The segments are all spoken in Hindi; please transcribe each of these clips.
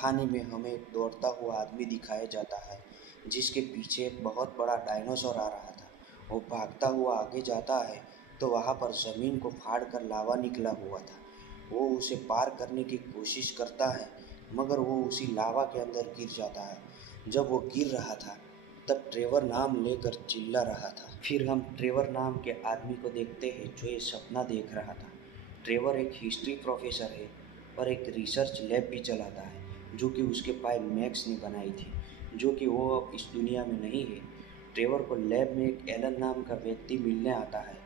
कहानी में हमें एक दौड़ता हुआ आदमी दिखाया जाता है जिसके पीछे एक बहुत बड़ा डायनासोर आ रहा था। वो भागता हुआ आगे जाता है तो वहाँ पर ज़मीन को फाड़ कर लावा निकला हुआ था। वो उसे पार करने की कोशिश करता है मगर वो उसी लावा के अंदर गिर जाता है। जब वो गिर रहा था तब ट्रेवर नाम लेकर चिल्ला रहा था। फिर हम ट्रेवर नाम के आदमी को देखते हैं जो ये सपना देख रहा था। ट्रेवर एक हिस्ट्री प्रोफेसर है और एक रिसर्च लैब भी चलाता है जो कि उसके भाई मैक्स ने बनाई थी, जो कि वो अब इस दुनिया में नहीं है। ट्रेवर को लैब में एक एलन नाम का व्यक्ति मिलने आता है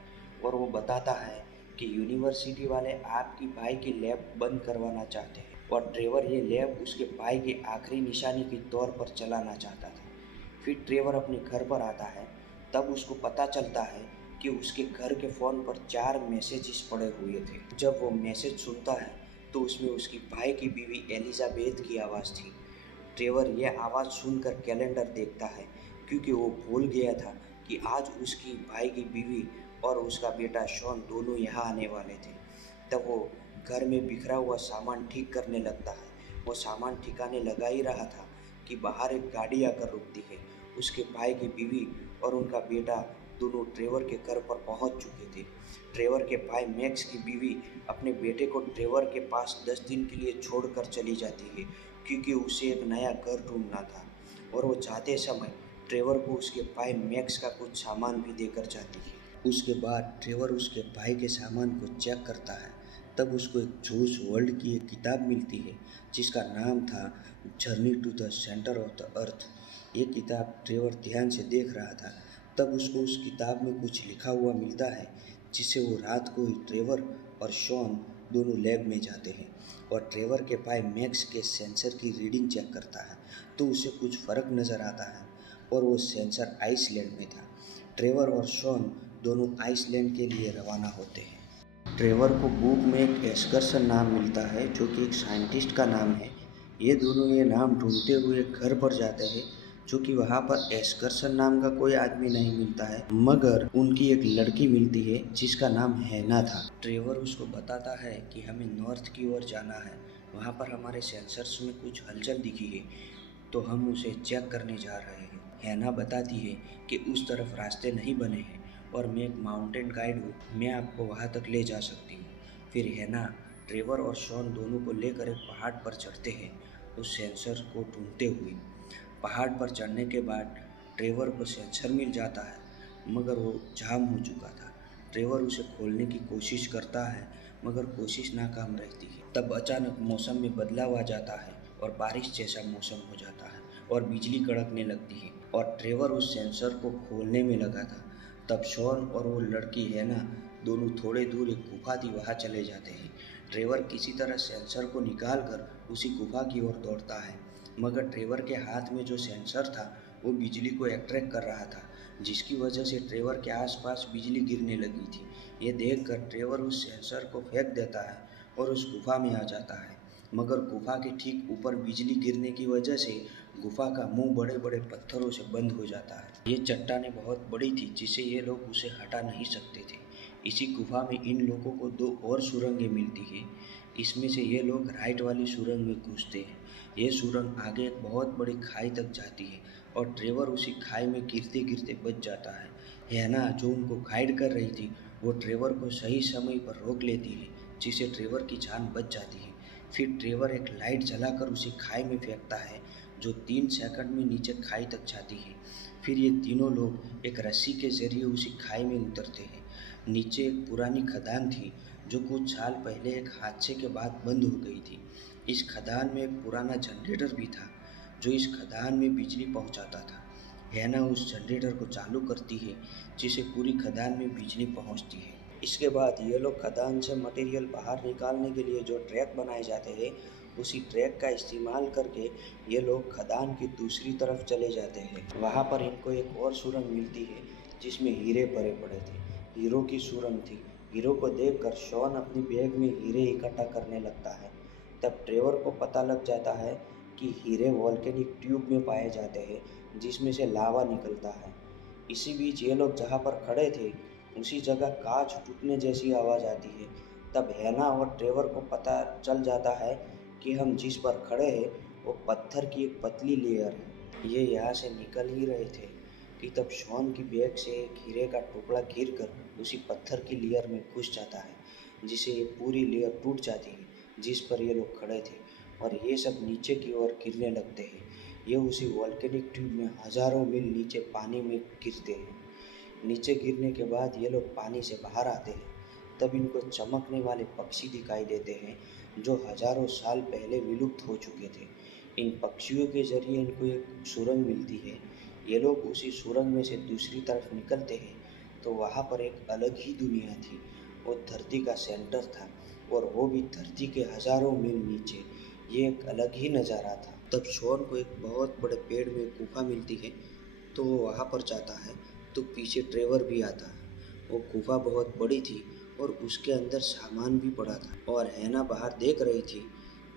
और वो बताता है कि यूनिवर्सिटी वाले आपकी भाई की लैब बंद करवाना चाहते हैं और ट्रेवर ये लैब उसके भाई की आखिरी निशानी के तौर पर चलाना चाहता था। फिर ट्रेवर अपने घर पर आता है, तब उसको पता चलता है कि उसके घर के फ़ोन पर 4 मैसेजेस पड़े हुए थे। जब वो मैसेज सुनता है तो उसमें उसकी भाई की बीवी एलिजाबेथ की आवाज़ थी। ट्रेवर यह आवाज़ सुनकर कैलेंडर देखता है क्योंकि वो भूल गया था कि आज उसकी भाई की बीवी और उसका बेटा शॉन दोनों यहाँ आने वाले थे। तब वो घर में बिखरा हुआ सामान ठीक करने लगता है। वो सामान ठिकाने लगा ही रहा था कि बाहर एक गाड़ी आकर रुकती है। उसके भाई की बीवी और उनका बेटा दोनों ट्रेवर के घर पर पहुंच चुके थे। ट्रेवर के भाई मैक्स की बीवी अपने बेटे को ट्रेवर के पास 10 दिन के लिए छोड़कर चली जाती है क्योंकि उसे एक नया घर ढूंढना था और वो जाते समय ट्रेवर को उसके भाई मैक्स का कुछ सामान भी देकर जाती है। उसके बाद ट्रेवर उसके भाई के सामान को चेक करता है, तब उसको एक जूस वर्ल्ड की एक किताब मिलती है जिसका नाम था journey to the centre of the earth. ये किताब ट्रेवर ध्यान से देख रहा था, तब उसको उस किताब में कुछ लिखा हुआ मिलता है जिससे वो रात को ही ट्रेवर और शॉन दोनों लैब में जाते हैं और ट्रेवर के भाई मैक्स के सेंसर की रीडिंग चेक करता है तो उसे कुछ फ़र्क नज़र आता है और वो सेंसर आइसलैंड में था। ट्रेवर और शॉन दोनों आइसलैंड के लिए रवाना होते हैं। ट्रेवर को बुक में एक एस्कर्सन नाम मिलता है जो कि एक साइंटिस्ट का नाम है। ये दोनों ये नाम ढूंढते हुए घर पर जाते हैं जो कि वहाँ पर एस्कर्सन नाम का कोई आदमी नहीं मिलता है मगर उनकी एक लड़की मिलती है जिसका नाम हैना था। ट्रेवर उसको बताता है कि हमें नॉर्थ की ओर जाना है, वहाँ पर हमारे सेंसर्स में कुछ हलचल दिखी है तो हम उसे चेक करने जा रहे हैं। हैना बताती है कि उस तरफ रास्ते नहीं बने हैं और मैं एक माउंटेन गाइड हूँ, मैं आपको वहाँ तक ले जा सकती हूँ। फिर हैना ट्रेवर और शॉन दोनों को लेकर एक पहाड़ पर चढ़ते हैं उस सेंसर को ढूंढते हुए। पहाड़ पर चढ़ने के बाद ट्रेवर को सेंसर मिल जाता है मगर वो जाम हो चुका था। ट्रेवर उसे खोलने की कोशिश करता है मगर कोशिश नाकाम रहती है। तब अचानक मौसम में बदलाव आ जाता है और बारिश जैसा मौसम हो जाता है और बिजली कड़कने लगती है और ट्रेवर उस सेंसर को खोलने में लगा था। तब शॉन और वो लड़की है ना, दोनों थोड़े दूर एक गुफा थी वहाँ चले जाते हैं। ट्रेवर किसी तरह सेंसर को निकाल कर उसी गुफा की ओर दौड़ता है मगर ट्रेवर के हाथ में जो सेंसर था वो बिजली को अट्रैक्ट कर रहा था जिसकी वजह से ट्रेवर के आसपास बिजली गिरने लगी थी। ये देखकर ट्रेवर उस सेंसर को फेंक देता है और उस गुफा में आ जाता है मगर गुफा के ठीक ऊपर बिजली गिरने की वजह से गुफा का मुंह बड़े बड़े पत्थरों से बंद हो जाता है। ये चट्टानें बहुत बड़ी थी जिससे ये लोग उसे हटा नहीं सकते थे। इसी गुफा में इन लोगों को 2 और सुरंगें मिलती है। इसमें से ये लोग राइट वाली सुरंग में घुसते हैं। ये सुरंग आगे एक बहुत बड़ी खाई तक जाती है और ट्रेवर उसी खाई में गिरते गिरते बच जाता है। हैना जो उनको गाइड कर रही थी वो ट्रेवर को सही समय पर रोक लेती है जिससे ट्रेवर की जान बच जाती है। फिर ट्रेवर एक लाइट जलाकर उसे खाई में फेंकता है जो 3 सेकंड में नीचे खाई तक जाती है। फिर ये तीनों लोग एक रस्सी के जरिए उसी खाई में उतरते हैं। नीचे एक पुरानी खदान थी जो कुछ साल पहले एक हादसे के बाद बंद हो गई थी। इस खदान में एक पुराना जनरेटर भी था जो इस खदान में बिजली पहुंचाता था। हैना उस जनरेटर को चालू करती है जिससे पूरी खदान में बिजली पहुंचती है। इसके बाद ये लोग खदान से मटेरियल बाहर निकालने के लिए जो ट्रैक बनाए जाते हैं उसी ट्रैक का इस्तेमाल करके ये लोग खदान की दूसरी तरफ चले जाते हैं। वहाँ पर इनको एक और सुरंग मिलती है जिसमें हीरे भरे पड़े थे। हीरो की सुरंग थी। हीरो को देखकर शॉन अपनी बैग में हीरे इकट्ठा करने लगता है। तब ट्रेवर को पता लग जाता है कि हीरे वॉल्केनिक ट्यूब में पाए जाते हैं जिसमें से लावा निकलता है। इसी बीच ये लोग जहाँ पर खड़े थे उसी जगह कांच टूटने जैसी आवाज़ आती है। तब हैना और ट्रेवर को पता चल जाता है कि हम जिस पर खड़े हैं वो पत्थर की एक पतली लेयर है। ये यहाँ से निकल ही रहे थे कि तब शॉन की बैग से एक हीरे का टुकड़ा गिरकर उसी पत्थर की लेयर में घुस जाता है, जिससे ये पूरी लेयर टूट जाती है जिस पर ये लोग खड़े थे, और ये सब नीचे की ओर गिरने लगते हैं। ये उसी वॉल्केनिक ट्यूब में हजारों मील नीचे पानी में गिरते हैं। नीचे गिरने के बाद ये लोग पानी से बाहर आते हैं। तब इनको चमकने वाले पक्षी दिखाई देते हैं जो हजारों साल पहले विलुप्त हो चुके थे। इन पक्षियों के जरिए इनको एक सुरंग मिलती है। ये लोग उसी सुरंग में से दूसरी तरफ निकलते हैं तो वहाँ पर एक अलग ही दुनिया थी। वो धरती का सेंटर था, और वो भी धरती के हजारों मील नीचे। ये एक अलग ही नज़ारा था। तब शॉन को एक बहुत बड़े पेड़ में गुफा मिलती है, तो वो वहाँ पर जाता है तो पीछे ट्रेवर भी आता है। वो गुफा बहुत बड़ी थी और उसके अंदर सामान भी पड़ा था, और हैना बाहर देख रही थी।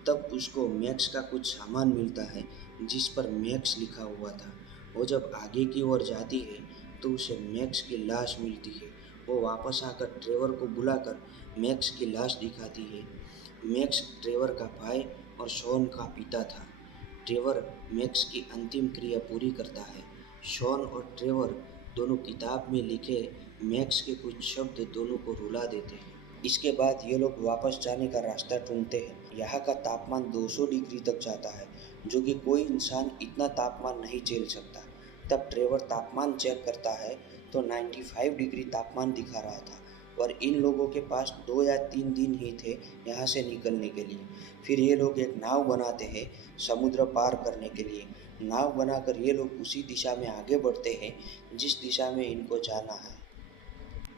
तब उसको मैक्स का कुछ सामान मिलता है जिस पर मैक्स लिखा हुआ था। वो जब आगे की ओर जाती है तो उसे मैक्स की लाश मिलती है। वो वापस आकर ट्रेवर को बुलाकर मैक्स की लाश दिखाती है। मैक्स ट्रेवर का भाई और शॉन का पिता था। ट्रेवर मैक्स की अंतिम क्रिया पूरी करता है। शॉन और ट्रेवर दोनों किताब में लिखे मैक्स के कुछ शब्द दोनों को रुला देते हैं। इसके बाद ये लोग वापस जाने का रास्ता ढूंढते हैं। यहाँ का तापमान 200 डिग्री तक जाता है, जो कि कोई इंसान इतना तापमान नहीं झेल सकता। तब ट्रेवर तापमान चेक करता है तो 95 डिग्री तापमान दिखा रहा था, और इन लोगों के पास 2 या 3 दिन ही थे यहाँ से निकलने के लिए। फिर ये लोग एक नाव बनाते हैं समुद्र पार करने के लिए। नाव बनाकर ये लोग उसी दिशा में आगे बढ़ते हैं जिस दिशा में इनको जाना है।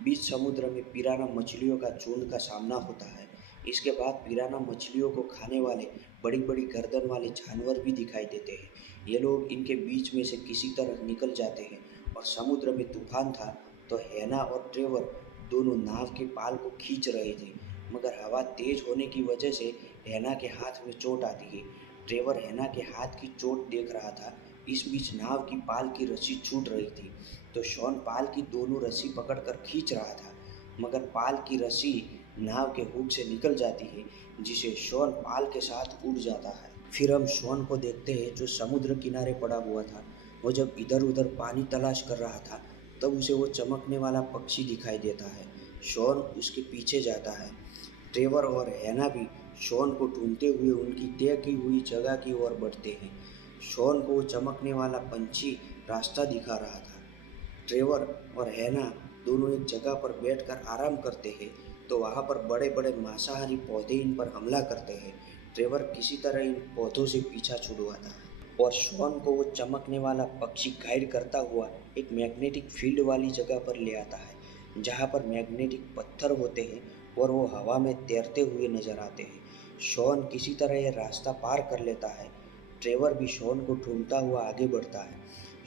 बीच समुद्र में पिराना मछलियों का झुंड का सामना होता है। इसके बाद पिराना मछलियों को खाने वाले बड़ी बड़ी गर्दन वाले जानवर भी दिखाई देते हैं। ये लोग इनके बीच में से किसी तरह निकल जाते हैं, और समुद्र में तूफान था तो हैना और ट्रेवर दोनों नाव के पाल को खींच रहे थे, मगर हवा तेज होने की वजह से हैना के हाथ में चोट आती है। ट्रेवर हैना के हाथ की चोट देख रहा था। इस बीच नाव की पाल की रस्सी छूट रही थी, तो शॉन पाल की दोनों रस्सी पकड़कर खींच रहा था, मगर पाल की रस्सी नाव के हुक से निकल जाती है, जिसे शॉन पाल के साथ उड़ जाता है। फिर हम शॉन को देखते हैं जो समुद्र किनारे पड़ा हुआ था। वो जब इधर उधर पानी तलाश कर रहा था तब उसे वो चमकने वाला पक्षी दिखाई देता है। शॉन उसके पीछे जाता है। ट्रेवर और हैना भी शॉन को ढूंढते हुए उनकी तय की हुई जगह की ओर बढ़ते हैं। शॉन को वो चमकने वाला पंछी रास्ता दिखा रहा था। ट्रेवर और हैना दोनों एक जगह पर बैठकर आराम करते हैं, तो वहाँ पर बड़े बड़े मांसाहारी पौधे इन पर हमला करते हैं। ट्रेवर किसी तरह इन पौधों से पीछा छुड़वाता है, और शॉन को वो चमकने वाला पक्षी गाइड करता हुआ एक मैग्नेटिक फील्ड वाली जगह पर ले आता है, जहाँ पर मैग्नेटिक पत्थर होते हैं और वो हवा में तैरते हुए नजर आते हैं। शॉन किसी तरह ये रास्ता पार कर लेता है। ट्रेवर भी शॉन को ढूंढता हुआ आगे बढ़ता है।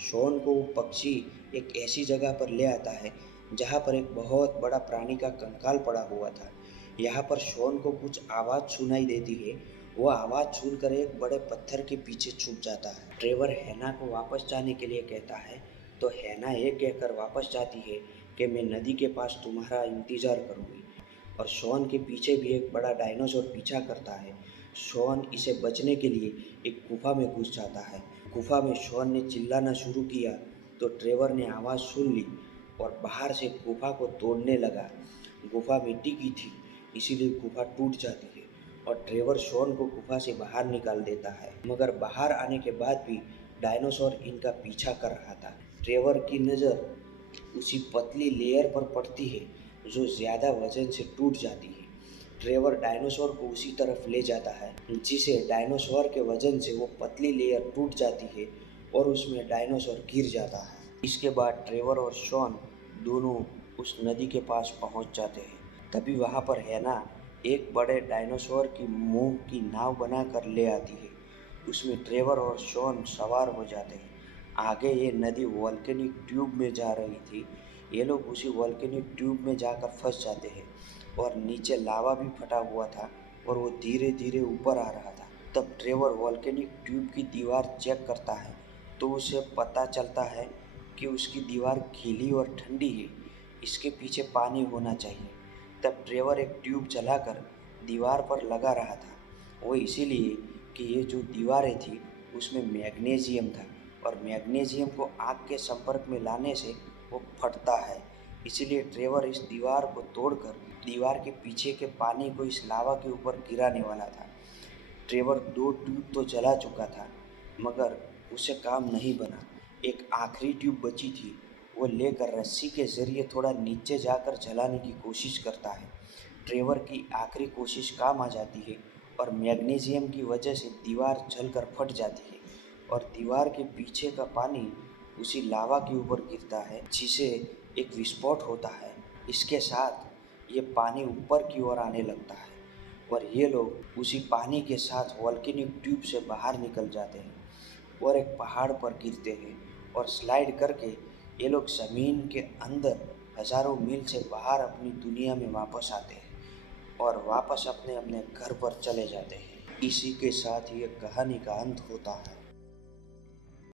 शॉन को वो पक्षी एक ऐसी जगह पर ले आता है जहाँ पर एक बहुत बड़ा प्राणी का कंकाल पड़ा हुआ था। यहाँ पर शॉन को कुछ आवाज़ सुनाई देती है। वो आवाज़ सुनकर एक बड़े पत्थर के पीछे छुप जाता है। ट्रेवर हैना को वापस जाने के लिए कहता है, तो हैना ये कहकर वापस जाती है कि मैं नदी के पास तुम्हारा इंतज़ार करूँगी। और शॉन के पीछे भी एक बड़ा डायनासोर पीछा करता है। शॉन इसे बचने के लिए एक गुफा में घुस जाता है। गुफा में शॉन ने चिल्लाना शुरू किया तो ट्रेवर ने आवाज़ सुन ली और बाहर से गुफा को तोड़ने लगा। गुफा मिट्टी की थी, इसीलिए गुफा टूट जाती है, और ट्रेवर शॉन को गुफा से बाहर निकाल देता है। मगर बाहर आने के बाद भी डायनासोर इनका पीछा कर रहा था। ट्रेवर की नज़र उसी पतली लेयर पर पड़ती है जो ज़्यादा वजन से टूट जाती है। ट्रेवर डायनासोर को उसी तरफ ले जाता है जिसे डायनासोर के वजन से वो पतली लेयर टूट जाती है और उसमें डायनासोर गिर जाता है। इसके बाद ट्रेवर और शॉन दोनों उस नदी के पास पहुंच जाते हैं। तभी वहां पर हैना एक बड़े डायनासोर की मुंह की नाव बनाकर ले आती है। उसमें ट्रेवर और शॉन सवार हो जाते हैं। आगे ये नदी वॉल्केनिक ट्यूब में जा रही थी। ये लोग उसी वॉल्केनिक ट्यूब में जाकर फंस जाते हैं, और नीचे लावा भी फटा हुआ था और वो धीरे धीरे ऊपर आ रहा था। तब ट्रेवर वॉल्केनिक ट्यूब की दीवार चेक करता है तो उसे पता चलता है कि उसकी दीवार गीली और ठंडी है। इसके पीछे पानी होना चाहिए। तब ट्रेवर एक ट्यूब जलाकर दीवार पर लगा रहा था। वो इसीलिए कि ये जो दीवारें थी उसमें मैग्नीशियम था और मैग्नीशियम को आग के संपर्क में लाने से वो फटता है। इसीलिए ट्रेवर इस दीवार को तोड़कर दीवार के पीछे के पानी को इस लावा के ऊपर गिराने वाला था। ट्रेवर 2 ट्यूब तो जला चुका था मगर उसे काम नहीं बना। एक आखिरी ट्यूब बची थी, वो लेकर रस्सी के जरिए थोड़ा नीचे जाकर जलाने की कोशिश करता है। ट्रेवर की आखिरी कोशिश काम आ जाती है और मैग्नीशियम की वजह से दीवार जलकर फट जाती है और दीवार के पीछे का पानी उसी लावा के ऊपर गिरता है जिसे एक विस्फोट होता है। इसके साथ ये पानी ऊपर की ओर आने लगता है और ये लोग उसी पानी के साथ वॉल्केनिक ट्यूब से बाहर निकल जाते हैं और एक पहाड़ पर गिरते हैं और स्लाइड करके ये लोग ज़मीन के अंदर हज़ारों मील से बाहर अपनी दुनिया में वापस आते हैं और वापस अपने अपने घर पर चले जाते हैं। इसी के साथ ये कहानी का अंत होता है।